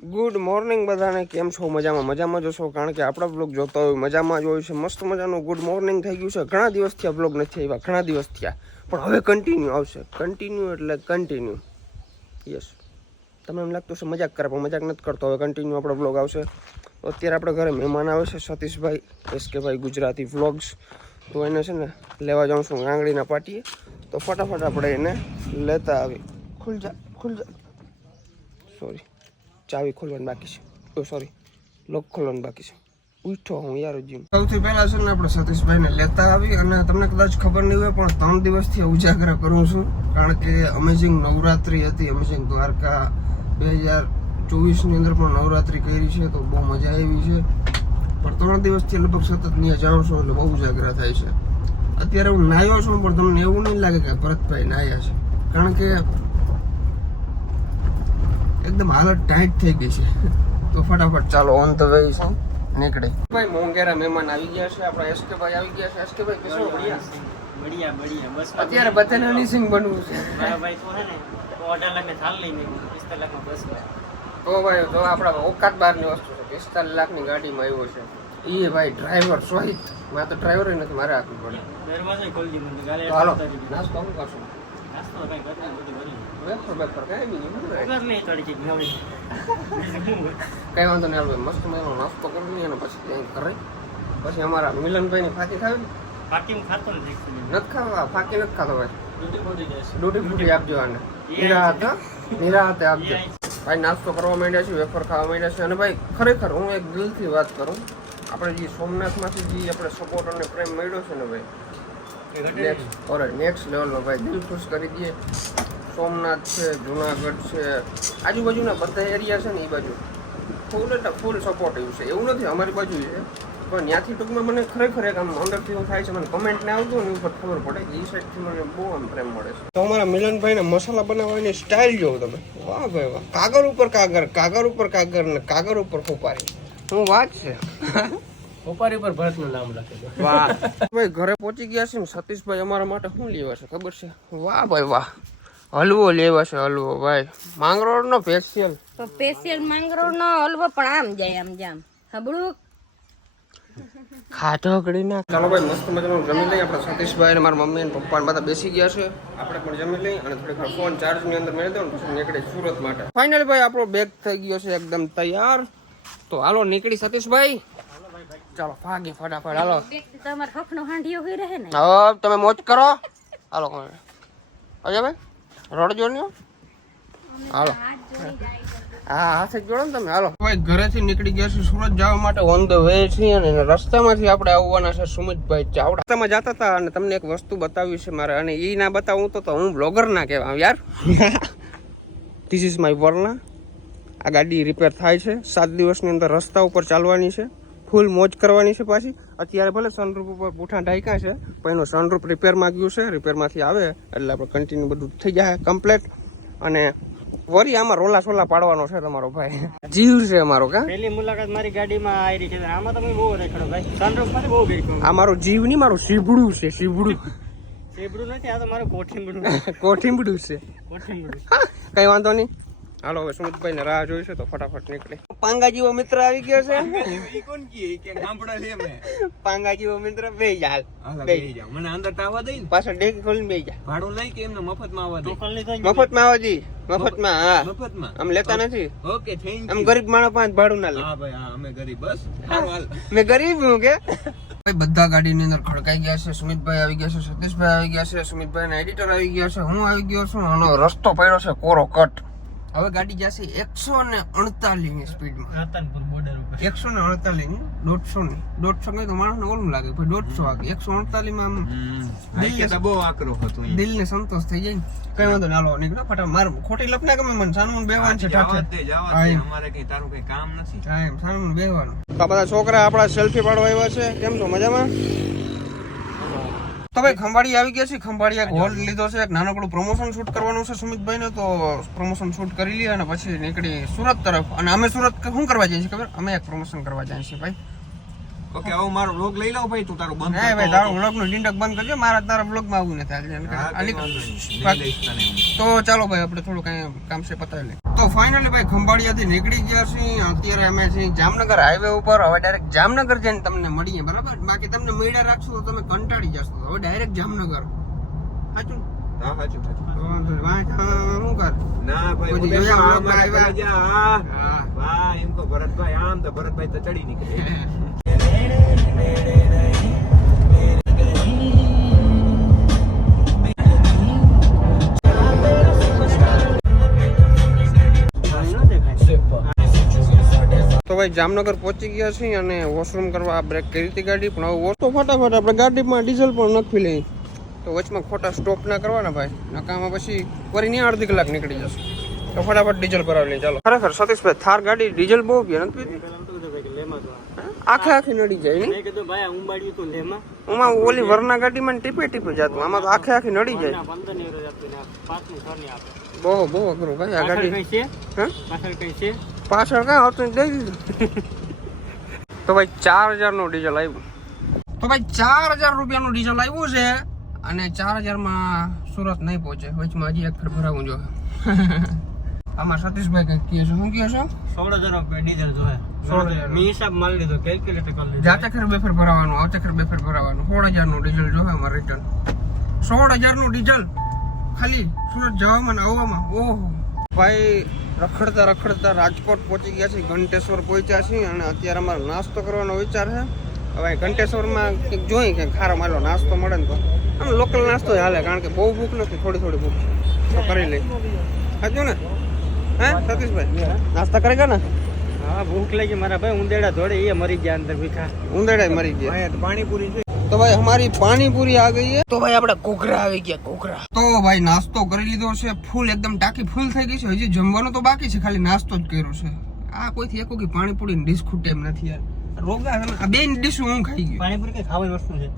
Good morning બધાને. કેમ છો? મજામાં જશો, કારણ કે આપણા બ્લોગ જોતા હોય મજામાં જ હોય છે. મસ્ત મજાનું ગુડ મોર્નિંગ થઈ ગયું છે. ઘણા દિવસથી આ બ્લોગ નથી આવ્યા, ઘણા દિવસ થયા, પણ હવે કન્ટિન્યુ આવશે. કન્ટિન્યુ એટલે કન્ટિન્યુ. યસ, તમને એમ લાગતું છે મજાક કરે, પણ મજાક નથી કરતો. હવે કન્ટિન્યુ આપણો બ્લોગ આવશે. અત્યારે આપણે ઘરે મહેમાન આવે છે, સતીશભાઈ SK ગુજરાતી વ્લોગ્સ. તો એને છે ને લેવા જાઉં છું આંગળીના પાટીએ. તો ફટાફટ આપણે એને લેતા આવી. ખુલ જા સોરી, ચાવી ખોલવાની બાકી છે. સોરી, લોક ખોલવાનું બાકી છે. ઉઠો હું યાર જીમ. સૌથી પહેલા છે ને આપણે સતીશભાઈને લેતા આવી. અને તમને કદાચ ખબર નહીં હોય, પણ 3 દિવસથી ઉજાગરા કરું છું, કારણ કે અમેઝિંગ નવરાત્રી હતી. અમેઝિંગ દ્વારકા 2024ની અંદર પણ નવરાત્રી કરી છે, તો બહુ મજા આવી છે. પણ 3 દિવસથી લગભગ સતત ત્યાં જાઉં છું, એટલે બહુ ઉજાગરા થાય છે. અત્યારે હું નાહ્યો છું, પણ તમને એવું નહીં લાગે કે ભરતભાઈ નાહ્યા છે, કારણ કે એકદમ હાલત ટાઈટ થઈ ગઈ છે. તો ફટાફટ ચાલો ઓન ધ વે છે નીકળી. ભાઈ મોંઘેરા મહેમાન આવી ગયા છે, આપણા SK ભાઈ આવી ગયા છે. SK ભાઈ કેસો બઢિયા બસ. અત્યારે બધાને અનિસિંગ બનવું છે ભાઈ. તો હે ને 18 લાખ ને થાલ લઈને 45 લાખ માં બસ. તો ભાઈ તો આપણા ઓકાત બહારની વસ્તુ છે. 45 લાખની ગાડીમાં આવ્યો છે એ ભાઈ, ડ્રાઈવર સહિત. મારે તો ડ્રાઈવર નથી, મારે આપવું પડે. દરવાજો ખોલી દીધો મને ગાલે. હાલો નાસ્તો હું કરશું. નાસ્તો ભાઈ ઘરના બધું ભરી વેફર કઈ નહીં થોડી કઈ વાંધો નહીં. હાલ મસ્ત મજાનો નાસ્તો કરી લઈએ અને પછી ત્યાં કરે. પછી અમારા મિલનભાઈ ની ફાકી ખાવી. ફાકી હું ખાતો નથી ખાવા, ફાકી નથી ખાતો ભાઈ. ડૂટી ફૂટી આપજો આને, નિરાહતે આપજો ભાઈ. નાસ્તો કરવા માંડ્યા છે, વેફર ખાવા માંડ્યા છે. અને ભાઈ ખરેખર હું એક દિલથી વાત કરું, આપણે જે સોમનાથમાંથી જે આપણે સપોર્ટ અને પ્રેમ મળ્યો છે ને ભાઈ, નેક્સ્ટ લેવલનો ભાઈ. દિલ ખુશ કરી દઈએ. સોમનાથ છે, જુનાગઢ છે, આજુબાજુના બધા એરિયા છે ને એ બાજુ ફૂલ સપોર્ટિવ છે. એવું નથી અમારી બાજુ છે, પણ ત્યાંથી ટૂંકમાં મને ખરેખર એક આમ અંદરથી એવું થાય છે, મને કમેન્ટ ને આવતું ને ઉપર ખબર પડે કે એ સાઈડથી મને બહુ આમ પ્રેમ મળે છે. તો અમારા મિલનભાઈને મસાલા બનાવવાની સ્ટાઇલ જોઉં તમે, વાહ ભાઈ વાહ. કાગળ ઉપર કાગળ, કાગળ ઉપર કાગળ ને કાગળ ઉપર ખોપારી. શું વાત છે. ઉપારી પર ભરતનું નામ લખેલું. વાહ ભાઈ, ઘરે પહોંચી ગયા છે ને સતીશભાઈ અમારા માટે શું લેવા છે ખબર છે? વાહ ભાઈ વાહ, હલવો લેવા છે. હલવો ભાઈ, માંગરોળ નો સ્પેશિયલ. તો સ્પેશિયલ માંગરોળ નો હલવો પણ આમ જાય આમ જામ હબળું ખાધો ઘડી ના. ચાલો ભાઈ મસ્ત મજાનું જમી લઈએ. આપણે સતીશભાઈ ને મારા મમ્મી ને પપ્પા બધા બેસી ગયા છે. આપણે પણ જમી લઈએ અને થોડીક વાર ફોન ચાર્જ ની અંદર મેળવી દો ને પછી નીકળી સુરત માટે. ફાઇનલી ભાઈ આપણો બેગ થઈ ગયો છે એકદમ તૈયાર. તો હાલો નીકળી સતીશભાઈ. ચાલો ભાગી ફટાફટ હાલો. તમારે હકનો હાંડિયો હોય રહે ને. હવે તમે મોજ કરો. હાલો અજય ભાઈ રડજો ને. હાલો હા હાથે જોડો ને તમે. હાલો ભાઈ ઘરેથી નીકળી ગયા છે સુરત જવા માટે. ઓન ધ વે છે અને રસ્તામાંથી આપણે આવવાના છે સુમિતભાઈ ચાવડા. રસ્તામાં જતા હતા અને તમને એક વસ્તુ બતાવી છે મારે, અને એ ના બતાવું તો હું બ્લોગર ના કહેવાય યાર. ધીસ ઇઝ માય વર્ના. આ ગાડી રિપેર થાય છે. 7 દિવસની અંદર રસ્તા ઉપર ચાલવાની છે, ફૂલ મોજ કરવાની છે પાછી. અત્યારે ભલે સનરૂફ ઉપર પૂઠા ઢાંક્યા છે, પણ એનું સનરૂફ રિપેરમાં ગયું છે. રિપેરમાંથી આવે એટલે આપણે કન્ટિન્યુ બધું થઈ જાય કમ્પ્લેટ. અને વરી આમાં રોલા સોલા પાડવાનો છે તમારો ભાઈ. જીવ છે અમારો. કા પહેલી મુલાકાત મારી ગાડીમાં આવી છે, આમાં તમે બહુ રેખડો ભાઈ. સનરૂફ માંથી બહુ ગઈ. આ મારો જીવ નહીં, મારું સીબડું છે. સીબડું નથી, આ તો મારું કોઠીંબડું. કોઠીંબડું છે. કોઠીંબડું કઈ વાંધો નહીં. હાલો હવે સુમિતભાઈ ને રાહ જોઈ છે તો ફટાફટ નીકળે. પાંગા જેવો મિત્ર આવી ગયો છે. પાંગા જેવો મિત્ર બે જાલ મને અંદર આવવા દઈ પાછળ ડેક ખોલીને બે જા. ભાડું લઈ કે એમને મફતમાં આવવા દે. મફતમાં આવો જી, મફતમાં. હા મફતમાં આમ લેતા નથી. ઓકે થેન્ક આમ ગરીબ માણસ પાંચ ભાડું ના લે. હા ભાઈ, હા અમે ગરીબ. બસ સારું હાલ. મેં ગરીબ હું કે ભાઈ. બધા ગાડીની અંદર ખડકાઈ ગયા છે. સુમિતભાઈ આવી ગયા છે, સતીશભાઈ આવી ગયા છે, સુમિતભાઈ ના એડિટર આવી ગયા છે, હું આવી ગયો છું. આનો રસ્તો પડ્યો છે કોરો કટ. હવે ગાડી જશે 148 ની સ્પીડમાં. રાતનપુર બોર્ડર ઉપર 148 ની, 150 ની. 150 કઈ તો માણસને ઓલું લાગે, પણ 150 વાગે 148 માં આમ બહુ આકરો હતો. દિલ ને સંતોષ થઈ જાય. કઈ વાંધો ના. હાલો નીકળો ફટાફટ. માર ખોટી લપના ગમે મને. સાનું બેવાનું છે ઠાઠે. અમારે કઈ તારું કઈ કામ નથી. હા એમ સાનું બેવાનું. તો બધા છોકરા આપણા સેલ્ફી પાડવા આવ્યા છે. કેમ છો? મજામાં? તો ભાઈ ખંભાળી આવી ગયા છે. ખંભાળી એક હોલ લીધો છે, એક નાનકડું પ્રમોશન શૂટ કરવાનું છે સુમિતભાઈ ને. તો પ્રમોશન શૂટ કરી લઈએ અને પછી નીકળી સુરત તરફ. અને અમે સુરત શું કરવા જઈએ છીએ ખબર? અમે એક પ્રમોશન કરવા જઈએ છીએ ભાઈ. ઓકે હવે મારો વ્લોગ લઈ લઉં ભાઈ, તું તારું બંધ નહીં ભાઈ, તારો વ્લોગનો ડિંડક બંધ કરજો, મારા તારા વ્લોગમાં આવવું નથી આજે. તો ચાલો ભાઈ આપણે થોડું કઈ કામ છે પતાવી લે. તો ફાઇનલી ભાઈ ખંભાળિયાથી નીકળી ગયા છીએ. અત્યારે અમે છીએ જામનગર હાઈવે ઉપર. હવે ડાયરેક્ટ જામનગર જઈને તમને મળીએ, બરાબર? બાકી તમને મળ્યા રાખશું તો તમે કંટાળી જશો. હવે ડાયરેક્ટ જામનગર. સાચું? હા સાચું સાચું. શું કર ના ભાઈ પછી હું જોયા આમ vlog માં કરી જા. હા. વાહ એમ તો ભરતભાઈ, આમ તો ભરતભાઈ તો ચડી નીકળે. તો ભાઈ જામનગર પહોંચી ગયા છીએ અને વોશરૂમ કરવા બ્રેક કરી હતી ગાડી. પણ હવે તો ફટાફટ આપણે ગાડીમાં ડીઝલ પણ નાખી લઈએ. તો વચમાં ખોટા સ્ટોપ ના કરવાના ભાઈ, નકામાં પછી વળી નહીં અડધી કલાક નીકળી જશે. તો ફટાફટ ડીઝલ કરાવી લઈએ. ચાલો. ખરેખર સતીશભાઈ થાર ગાડી ડીઝલ બહુ પીએ નથી પીતી? આખે આખી નડી જાય ને. આમાં ઓલી વરના ગાડીમાં ટીપે ટીપે જતું, આમાં તો આખે આખી નડી જાય. બહુ બહુ અઘરું ભાઈ આ ગાડી. પાછળ કાં હતું દઈ દીધું. તો ભાઈ 4000 નું ડીઝલ આવ્યું. તો ભાઈ 4000 રૂપિયાનું ડીઝલ આવ્યું છે અને 4000 માં સુરત નહીં પહોંચે. વચમાં હજી એક ફેર ભરાવું જોઈએ. આમાં સતીશભાઈ કઈક કહે છે, શું કહે છો? 16,000 રૂપિયા ડીઝલ જોહે. 16,000 મેં હિસાબ મારી લીધો, કેલ્ક્યુલેટર કરી લીધો. જાતે ખેર બે ફેર ભરાવાનું, આવતે ખેર બે ફેર ભરાવાનું. 16,000 નું ડીઝલ જોવે અમારે રિટર્ન. 16,000 નું ડીઝલ ખાલી સુરત જવામાં ને આવવામાં. ઓહો ભાઈ, રખડતા રખડતા રાજકોટ પહોંચી ગયા છે. ઘંટેશ્વર પહોંચ્યા છીએ અને અત્યારે અમારે નાસ્તો કરવાનો વિચાર છે. હવે ઘંટેશ્વરમાં કંઈક જોઈએ કે ખારો માલો નાસ્તો મળે ને તો આમ લોકલ નાસ્તો હાલે, કારણ કે બહુ ભૂખ નથી, થોડી થોડી ભૂખ તો કરી લઈ. સાચું ને? હે સતીશભાઈ, નાસ્તા કરી ગયા ને? હા ભૂખ લાગી મારા ભાઈ. ઉંદેડા ધોડે એ મરી ગયા અંદર ભીખા. ઉંદેડા મરી ગયા. અહીંયા તો પાણીપુરી છે. તો ભાઈ અમારી પાણીપુરી આ ગઈ છે. તો ભાઈ આપણે ઘૂઘરા આવી ગયા, ઘૂઘરા. તો ભાઈ નાસ્તો કરી લીધો છે, ફૂલ એકદમ ટાંકી ફૂલ થઈ ગઈ છે. હજી જમવાનું તો બાકી છે, ખાલી નાસ્તો જ કર્યો છે. આ કોઈથી એકો કે પાણીપુરી ની ડીશ ખૂટે એમ નથી યાર. રોગા આ બે ડીશ હું ખાઈ ગયો. પાણીપુરી કઈ ખાવાની વસ્તુ છે?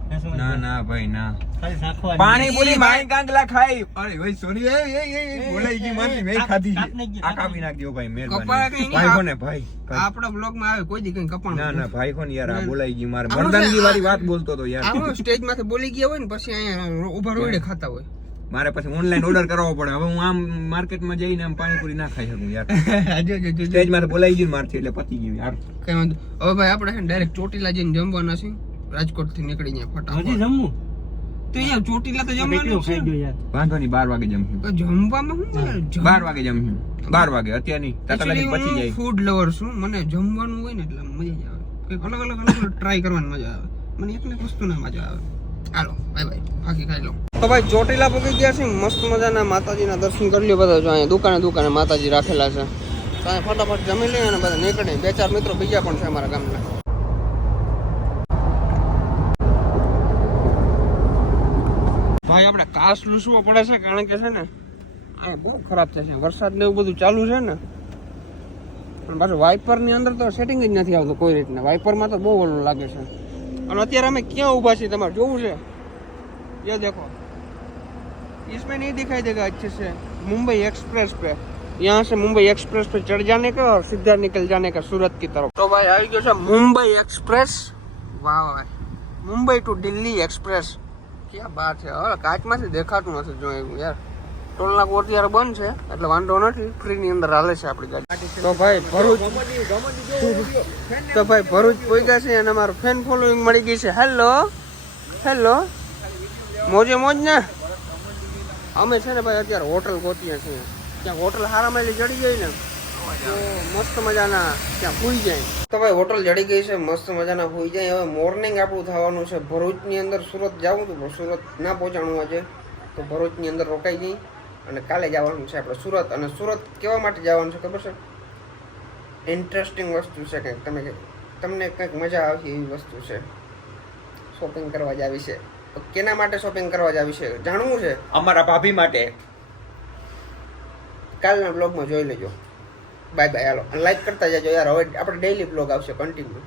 ના ના ભાઈ ના, ખાલી નાખવાની. પાણીપુરી મારી કાંગલા ખાઈ. અરે ભાઈ સોરી, એ બોલાઈ ગઈ મારી, મેં ખાધી છે. આ કાપી નાખજો ભાઈ, કપા મહેરબાની. કઈ નહીં. ભાઈ કોને ભાઈ? આપણા બ્લોગ માં આવે કોઈ દી કઈ કપાણ. ના ના ભાઈ કોને યાર, આ બોલાઈ ગઈ મારે. આમાં મર્દાનગી છે, વાળી વાત બોલતો તો યાર. આવો સ્ટેજ માંથી બોલી ગયા હોય ને પછી અહીંયા ઉભા રોડે ખાતા હોય. મારે પછી ઓનલાઈન ઓર્ડર કરવો પડે. હવે હું આમ માર્કેટમાં જઈને આમ પાણીપુરી ના ખાઈ શકું યાર. સ્ટેજ માં બોલાઈ ગયું મારથી એટલે પતી ગયું યાર. કઈ વાંધો. હવે ભાઈ આપણે ડાયરેક્ટ ચોટીલા જઈને જમવાના છે. રાજકોટ થી નીકળી ગયા હજી ફટાફટ. જમવું? તો યાર ચોટીલા તો જમવાનું કેટલું છે. ખાઈ ગયો યાર. વાંધો નહીં, 12 વાગે જમશું. તો જમવામાં શું યાર? 12 વાગે જમશું. 12 વાગે અત્યારે નહીં, તાત્કાલિક પચી જાય. ફૂડ લવર છું, મને જમવાનું હોય ને એટલે મજા જ આવે. કંઈક અલગ અલગ અલગ ટ્રાય કરવાની મજા આવે. મને એકને વસ્તુ ના મજા આવે. હાલો બાય બાય, ફાકી ખાઈ લો. તો ભાઈ ચોટીલા પગી ગયા છે. મસ્ત મજાના માતાજીના દર્શન કરી લ્યો બધા. જો અહીંયા દુકાને માતાજી રાખેલા છે. તો અહીંયા ફટાફટ જમી લઈએ અને બધા નીકળે. 2-4 મિત્રો બીજા પણ છે અમારા ગામના. ભાઈ આપણે કાસ લૂસવો પડે છે, કારણ કે છે ને આ બહુ ખરાબ થશે. વરસાદ ને એવું બધું ચાલુ છે ને, પણ પાછું વાઇપર ની અંદર તો સેટિંગ જ નથી આવતું કોઈ રીતના. વાઇપરમાં તો બહુ ઓલું લાગે છે. અને અત્યારે અમે ક્યાં ઊભા છીએ તમારે જોવું છે? ये देखो, इसमें नहीं दिखाई देगा अच्छे से मुंबई एक्सप्रेस पे. यहाँ से मुंबई एक्सप्रेस पे चढ़ जाने का और सीधा निकल जाने का सूरत की तरफ. तो भाई આવી ગયો છે मुंबई एक्सप्रेस. વાહ ભાઈ, मुंबई टू दिल्ली एक्सप्रेस. ક્યાં બાત છે. હવે કાચમાંથી દેખાતું નથી જોયું યાર. ટોલ નાકું અત્યારે બંધ છે એટલે વાંધો નથી, ફ્રી ની અંદર હાલે છે આપણી ગાડી. તો ભાઈ ભરૂચ પહોંચ્યા છે અને અમારું ફેન ફોલોઈંગ મળી ગઈ છે. હેલો મોજે મોજ ને. અમે છે ને ભાઈ અત્યારે હોટલ ગોતીએ છીએ. ત્યાં હોટલ હારા માલી જડી જાય ને તો મસ્ત મજાના ત્યાં સુઈ જાય. તો ભાઈ હોટલ જડી ગઈ છે, મસ્ત મજાના સુઈ જાય. હવે મોર્નિંગ આપણું થવાનું છે ભરૂચની અંદર. સુરત જવું હતું પણ સુરત ના પહોંચાણું આજે, તો ભરૂચની અંદર રોકાઈ ગઈ અને કાલે જવાનું છે આપણે સુરત. અને સુરત કેવા માટે જવાનું છે ખબર છે? ઇન્ટરેસ્ટિંગ વસ્તુ છે કંઈક. તમને કંઈક મજા આવશે એવી વસ્તુ છે. શોપિંગ કરવા જ આવી છે. તો કેના માટે શોપિંગ કરવા જ આવી છે જાણવું છે? અમારા ભાભી માટે. કાલના બ્લોગમાં જોઈ લેજો. Bye bye. હાલો લાઈક કરતા જજો યાર. હવે આપણે ડેઈલી બ્લોગ આવશે કન્ટિન્યુ.